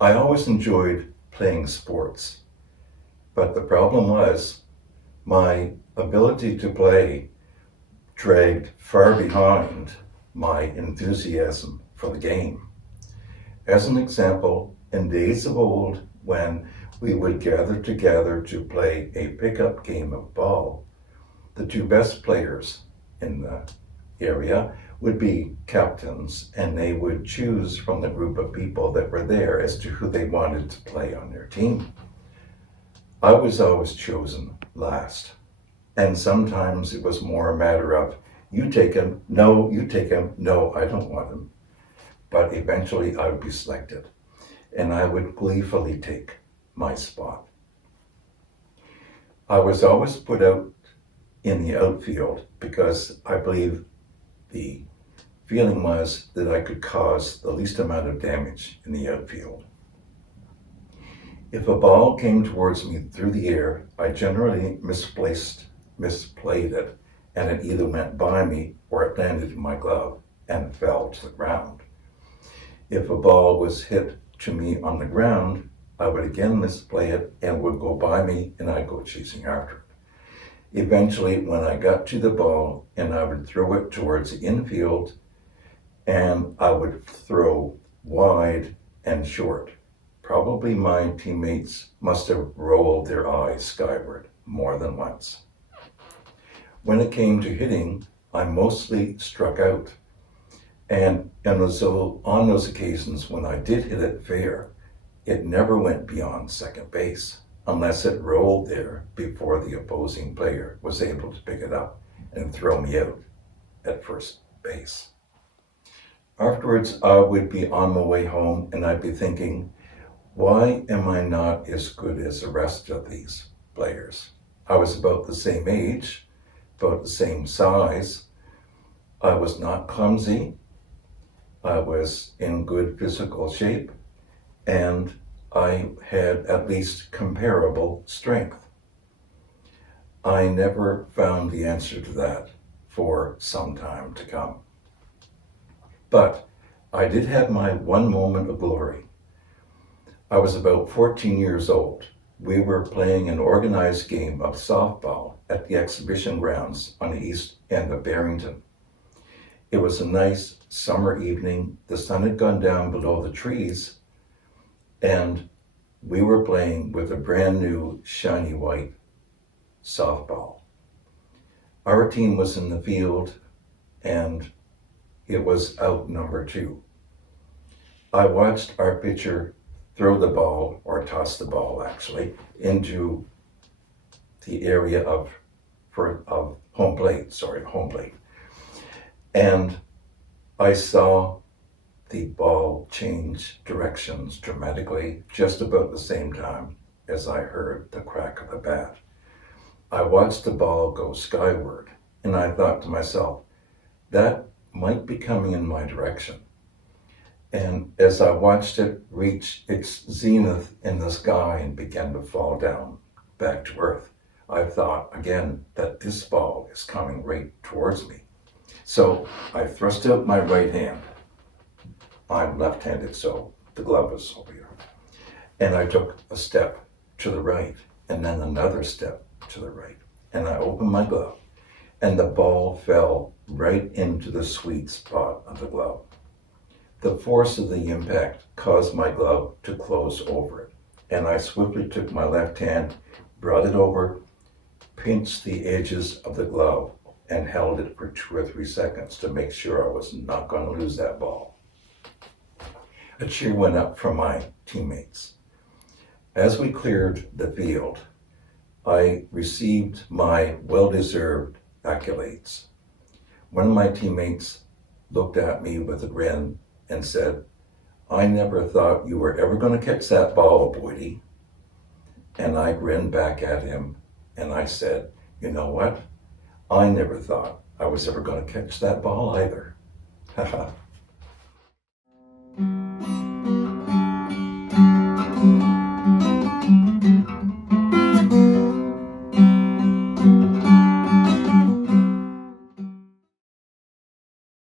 I always enjoyed playing sports, but the problem was my ability to play dragged far behind my enthusiasm for the game. As an example, in days of old, when we would gather together to play a pickup game of ball, the two best players in the area would be captains, and they would choose from the group of people that were there as to who they wanted to play on their team. I was always chosen last, and sometimes it was more a matter of, you take him, no, you take him, no, I don't want him. But eventually I would be selected, and I would gleefully take my spot. I was always put out in the outfield because I believe the feeling was that I could cause the least amount of damage in the outfield. If a ball came towards me through the air, I generally misplayed it, and it either went by me or it landed in my glove and fell to the ground. If a ball was hit to me on the ground, I would again misplay it and would go by me, and I'd go chasing after it. Eventually, when I got to the ball and I would throw it towards the infield, and I would throw wide and short. Probably my teammates must have rolled their eyes skyward more than once. When it came to hitting, I mostly struck out. And on those occasions when I did hit it fair, it never went beyond second base unless it rolled there before the opposing player was able to pick it up and throw me out at first base. Afterwards, I would be on my way home and I'd be thinking, why am I not as good as the rest of these players? I was about the same age, about the same size. I was not clumsy. I was in good physical shape, and I had at least comparable strength. I never found the answer to that for some time to come. But I did have my one moment of glory. I was about 14 years old. We were playing an organized game of softball at the exhibition grounds on the east end of Barrington. It was a nice summer evening. The sun had gone down below the trees, and we were playing with a brand new shiny white softball. Our team was in the field, and it was out number 2. I watched our pitcher throw the ball, or toss the ball actually, into the area of home plate. And I saw the ball change directions dramatically just about the same time as I heard the crack of the bat. I watched the ball go skyward, and I thought to myself, that might be coming in my direction. And as I watched it reach its zenith in the sky and begin to fall down back to earth, I thought again that this ball is coming right towards me. So I thrust out my right hand. I'm left-handed, so the glove is over here. And I took a step to the right, and then another step to the right. And I opened my glove, and the ball fell right into the sweet spot of the glove. The force of the impact caused my glove to close over it, and I swiftly took my left hand, brought it over, pinched the edges of the glove, and held it for 2 or 3 seconds to make sure I was not going to lose that ball. A cheer went up from my teammates. As we cleared the field, I received my well-deserved accolades. One of my teammates looked at me with a grin and said, "I never thought you were ever going to catch that ball, Boydie." And I grinned back at him and I said, "You know what? I never thought I was ever going to catch that ball either."